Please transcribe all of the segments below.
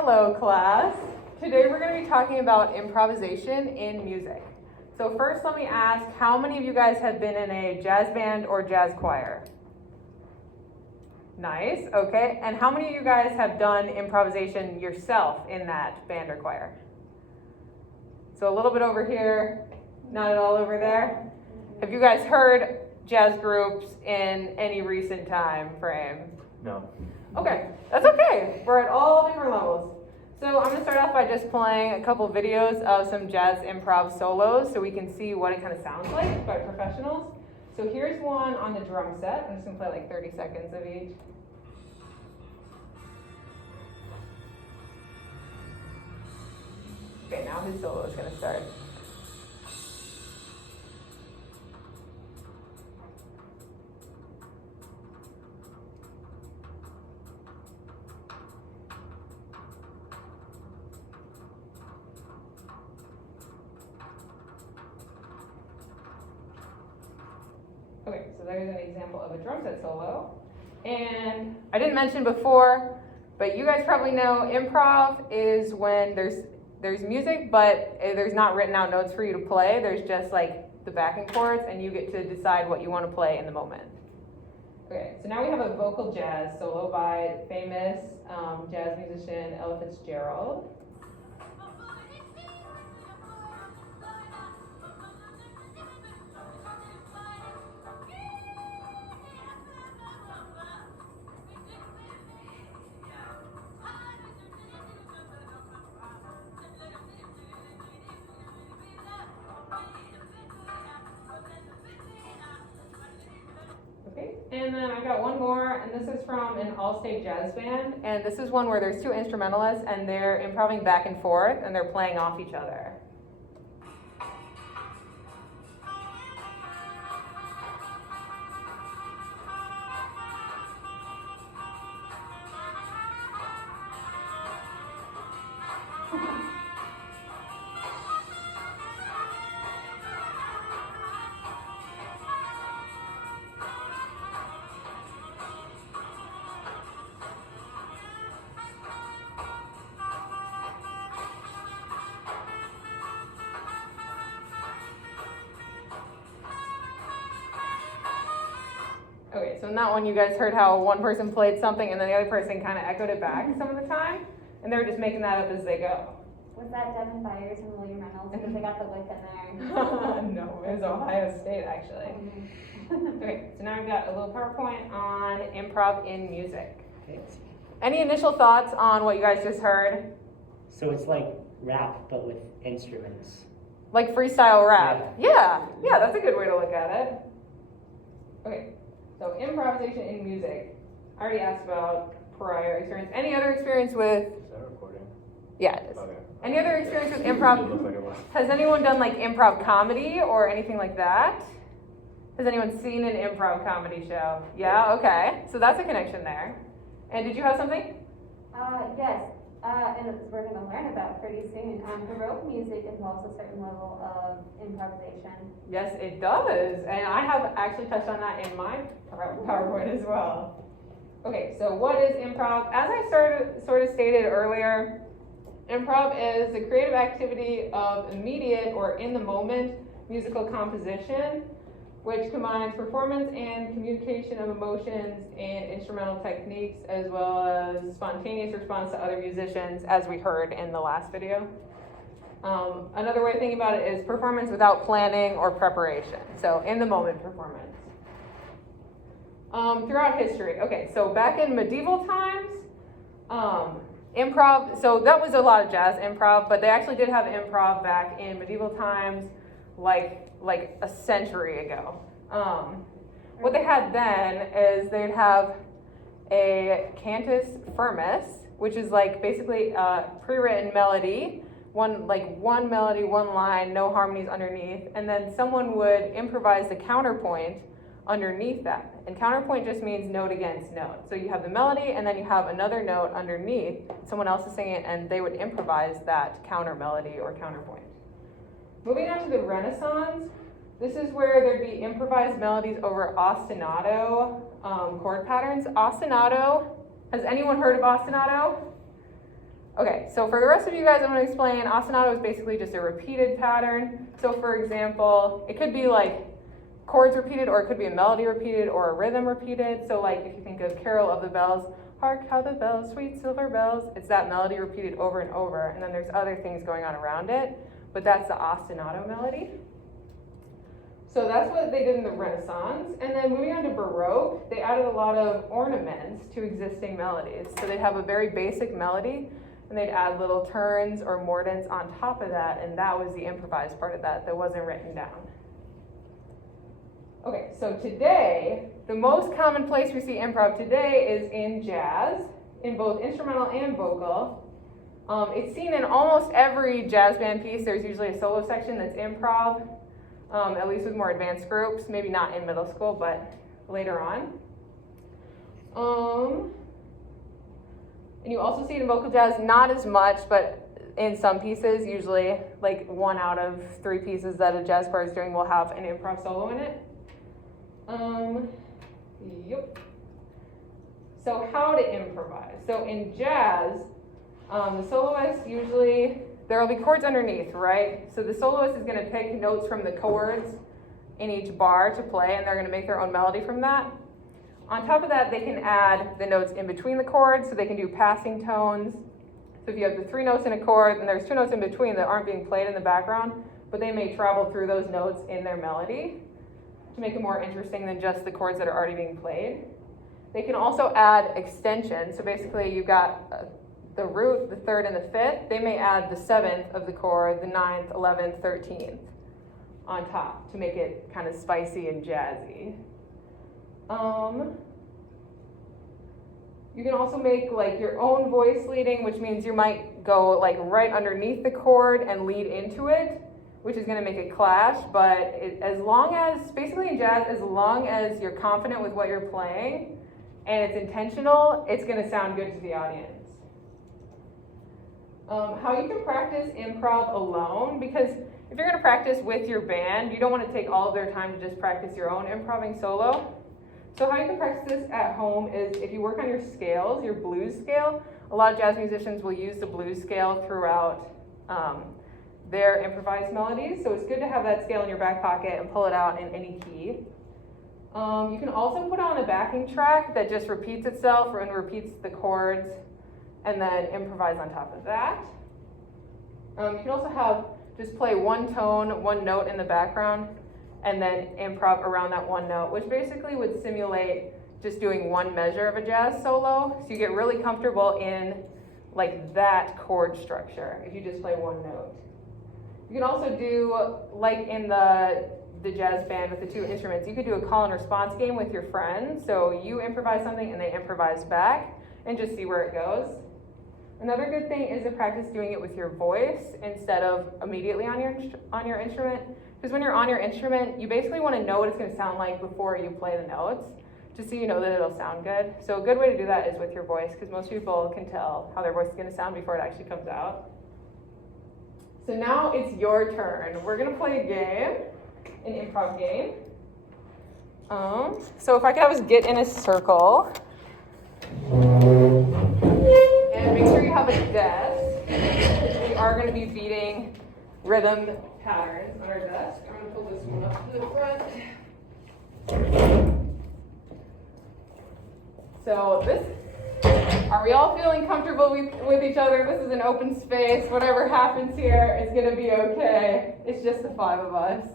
Hello, class. Today we're going to be talking about improvisation in music. So first let me ask, how many of you guys have been in a jazz band or jazz choir? Nice, okay. And how many of you guys have done improvisation yourself in that band or choir? So a little bit over here, not at all over there. Have you guys heard jazz groups in any recent time frame? No. Okay, that's okay. We're at all different levels. So I'm going to start off by just playing a couple videos of some jazz improv solos so we can see what it kind of sounds like by professionals. So here's one on the drum set. I'm just going to play like 30 seconds of each. Okay, now his solo is going to start. Okay, so there's an example of a drum set solo. And I didn't mention before, but you guys probably know improv is when there's music, but there's not written out notes for you to play. There's just like the backing chords, and you get to decide what you want to play in the moment. Okay, so now we have a vocal jazz solo by famous jazz musician Ella Fitzgerald. Okay, and then I got one more, and this is from an all-state jazz band, and this is one where there's two instrumentalists, and they're improvising back and forth, and they're playing off each other. Okay, so in that one, you guys heard how one person played something and then the other person kind of echoed it back some of the time, and they were just making that up as they go. Was that Devin Byers and William Reynolds? Because they got the lick in there. No, it was Ohio State, actually. Okay, so now I've got a little PowerPoint on improv in music. Okay. Any initial thoughts on what you guys just heard? So it's like rap, but with instruments. Like freestyle rap? Yeah, that's a good way to look at it. Okay, so improvisation in music. I already asked about prior experience. Any other experience with... Is that recording? Yeah, it is. Okay. Any other experience with It looked improv? like it was. Has anyone done like improv comedy or anything like that? Has anyone seen an improv comedy show? Yeah, okay. So that's a connection there. And did you have something? Yes, and we're going to learn about pretty soon. Baroque music involves a certain level of improvisation. Yes, it does. And I have actually touched on that in my PowerPoint as well. Okay, so what is improv? As I sort of stated earlier, improv is the creative activity of immediate or in the moment musical composition, which combines performance and communication of emotions and instrumental techniques, as well as spontaneous response to other musicians, as we heard in the last video. Another way of thinking about it is performance without planning or preparation. So in the moment performance. Throughout history. Okay, so back in medieval times, improv, so that was a lot of jazz improv, but they actually did have improv back in medieval times, like a century ago. What they had then is they'd have a cantus firmus, which is like basically a pre-written melody, one melody, one line, no harmonies underneath, and then someone would improvise the counterpoint underneath that. And counterpoint just means note against note. So you have the melody and then you have another note underneath, someone else is singing it, and they would improvise that counter melody or counterpoint. Moving on to the Renaissance, this is where there'd be improvised melodies over ostinato chord patterns. Ostinato, has anyone heard of ostinato? Okay, so for the rest of you guys, I'm going to explain ostinato is basically just a repeated pattern. So for example, it could be like chords repeated, or it could be a melody repeated, or a rhythm repeated. So like if you think of Carol of the Bells, hark how the bells, sweet silver bells, it's that melody repeated over and over, and then there's other things going on around it, but that's the ostinato melody. So that's what they did in the Renaissance. And then moving on to Baroque, they added a lot of ornaments to existing melodies. So they'd have a very basic melody, and they'd add little turns or mordents on top of that, and that was the improvised part of that wasn't written down. Okay, so today, the most common place we see improv today is in jazz, in both instrumental and vocal. It's seen in almost every jazz band piece. There's usually a solo section that's improv, at least with more advanced groups, maybe not in middle school, but later on. And you also see it in vocal jazz, not as much, but in some pieces, usually like 1 out of 3 pieces that a jazz choir is doing will have an improv solo in it. Yep. So how to improvise. So in jazz, the soloist usually, there will be chords underneath, right? So the soloist is going to pick notes from the chords in each bar to play, and they're going to make their own melody from that. On top of that, they can add the notes in between the chords, so they can do passing tones. So if you have the 3 notes in a chord, and there's 2 notes in between that aren't being played in the background, but they may travel through those notes in their melody to make it more interesting than just the chords that are already being played. They can also add extensions. So basically you've got the root, the 3rd, and the 5th. They may add the 7th of the chord, the 9th, 11th, 13th on top to make it kind of spicy and jazzy. You can also make like your own voice leading, which means you might go like right underneath the chord and lead into it, which is going to make it clash, but as long as, basically in jazz, as long as you're confident with what you're playing and it's intentional, it's going to sound good to the audience. How you can practice improv alone, because if you're going to practice with your band, you don't want to take all of their time to just practice your own improving solo. So how you can practice this at home is if you work on your scales, your blues scale. A lot of jazz musicians will use the blues scale throughout their improvised melodies, so it's good to have that scale in your back pocket and pull it out in any key. You can also put on a backing track that just repeats itself and repeats the chords, and then improvise on top of that. You can also have just play one tone, one note in the background, and then improv around that one note, which basically would simulate just doing one measure of a jazz solo. So you get really comfortable in like that chord structure if you just play one note. You can also do, like in the jazz band with the 2 instruments, you could do a call and response game with your friends. So you improvise something and they improvise back, and just see where it goes. Another good thing is to practice doing it with your voice instead of immediately on your instrument. Because when you're on your instrument, you basically want to know what it's going to sound like before you play the notes, just so you know that it'll sound good. So a good way to do that is with your voice, because most people can tell how their voice is going to sound before it actually comes out. So now it's your turn. We're going to play a game, an improv game. So if I could have us get in a circle. And make sure you have a desk. We are going to be beating rhythm patterns on our desk. I'm going to pull this one up to the front. So are we all feeling comfortable with each other? This is an open space. Whatever happens here is going to be okay. It's just the 5 of us.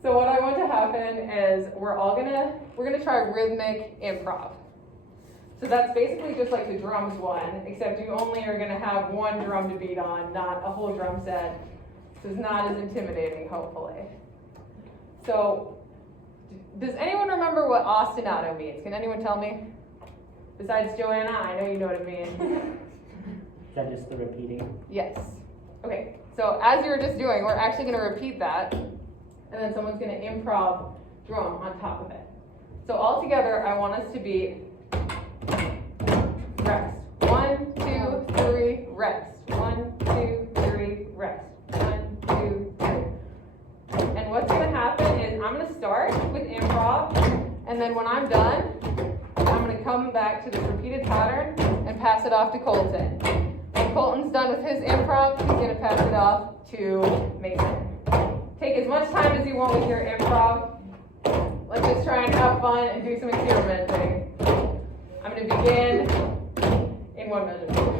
So what I want to happen is we're going to try rhythmic improv. So that's basically just like the drums one, except you only are going to have one drum to beat on, not a whole drum set. So it's not as intimidating, hopefully. So does anyone remember what ostinato means? Can anyone tell me? Besides Joanna, I know you know what it means. Is that just the repeating? Yes. Okay, so as you were just doing, we're actually going to repeat that, and then someone's going to improv drum on top of it. So all together, I want us to be rest. 1, 2, 3, rest. 1, 2, 3, rest. 1, 2, 3. And what's going to happen is I'm going to start with improv, and then when I'm done, I'm going to come back to this repeated pattern and pass it off to Colton. And Colton's done with his improv, he's gonna pass it off to Mason. Take as much time as you want with your improv. Let's just try and have fun and do some experimenting. I'm gonna begin in 1 measure.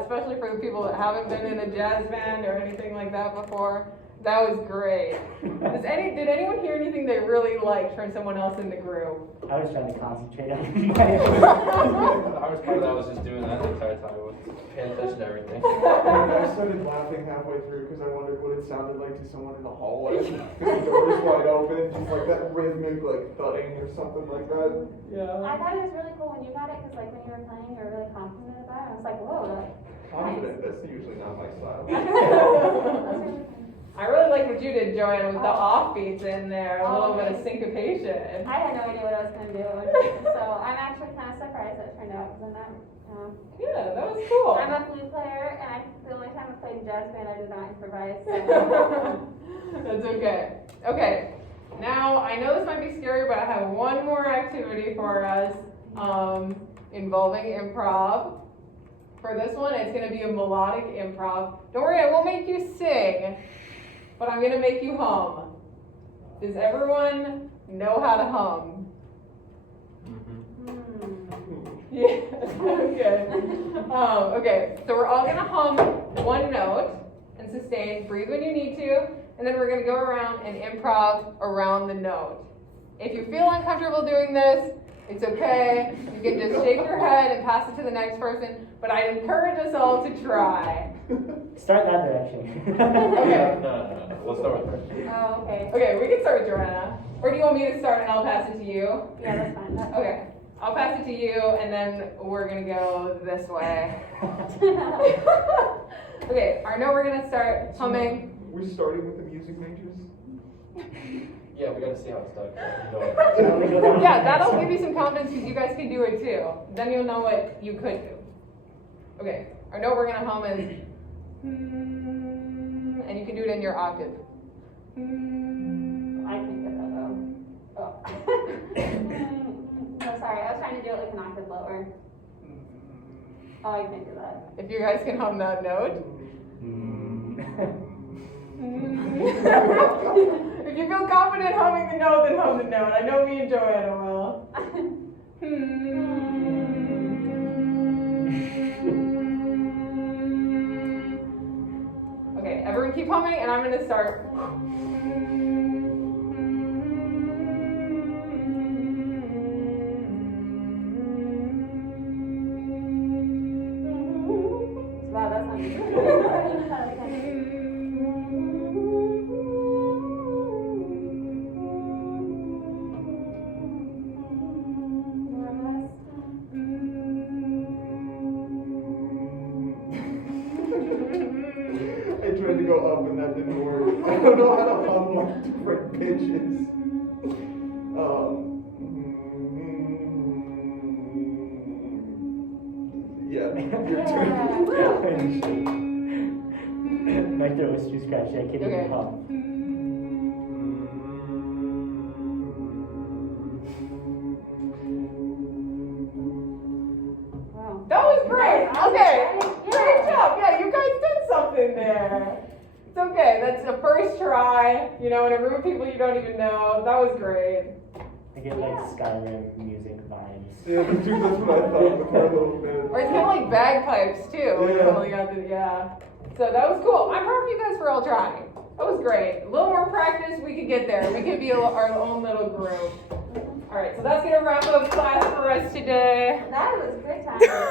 Especially for the people that haven't been in a jazz band or anything like that before. That was great. Did anyone hear anything they really liked from someone else in the group? I was trying to concentrate on I was part of that. I was just doing that the entire time. I was paying attention to everything. I started laughing halfway through because I wondered what it sounded like to someone in the hallway. Because the door was wide open, just like that rhythmic like thudding or something like that. Yeah. I thought it was really cool when you got it, because like when you were playing, you were really confident about it. I was like, whoa, like, Confident, that's usually not my style. I really like what you did, Joanna, with the offbeats in there, a little bit of syncopation. I had no idea what I was going to do, so I'm actually kind of surprised that it turned out, because I'm not, Yeah, that was cool. I'm a flute player, and the only time I played in jazz band, I did not improvise, so. That's okay. Okay, now I know this might be scary, but I have one more activity for us involving improv. For this one, it's going to be a melodic improv. Don't worry, I won't make you sing, but I'm going to make you hum. Does everyone know how to hum? Yeah, okay. Okay, so we're all going to hum one note and sustain. Breathe when you need to, and then we're going to go around and improv around the note. If you feel uncomfortable doing this, it's okay. You can just shake your head and pass it to the next person, but I encourage us all to try. Start that direction. Okay. No. We'll start with her. Oh, okay. Okay, we can start with Joanna. Or do you want me to start and I'll pass it to you? Yeah, that's fine. Okay, I'll pass it to you and then we're gonna go this way. Okay, I know we're gonna start humming. We're starting with the music majors. Yeah, we gotta see how it's done. Yeah, that'll give you some confidence because you guys can do it too. Then you'll know what you could do. Okay, our note we're gonna hum is, and you can do it in your octave. I can get that though. Oh. No, sorry, I was trying to do it like an octave lower. Oh, I can't do that. If you guys can hum that note. If you feel confident humming the note, then hum the note. I know me and Joanna will. Okay, everyone keep humming, and I'm going to start. Wow, that's not good. I tried to go up and that didn't work. I don't know how to hum like different pitches. Yeah, your turn. My throat was too scratchy. I couldn't Okay. even hum. Wow. That was great. Okay. Yeah. Great job. Yeah, you guys did something there. It's okay. That's the first try. You know, in a room of people you don't even know. That was great. I get like Skyrim music vibes. Yeah, dude, that's what I thought before a little bit. Or it's kind of like bagpipes too. Yeah. You only got the, yeah. So that was cool. I'm proud of you guys for all trying. That was great. A little more practice, we could get there. We could be our own little group. All right, so that's gonna wrap up class for us today. That was a good time.